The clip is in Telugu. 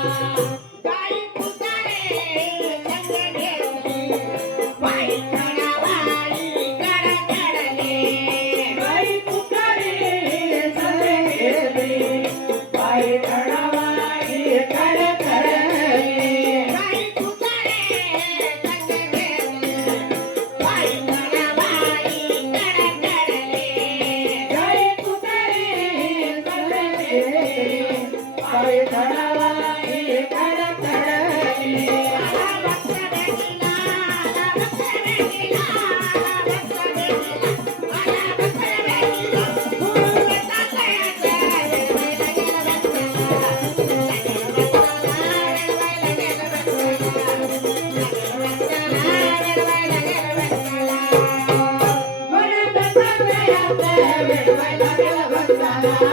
Música Thank you.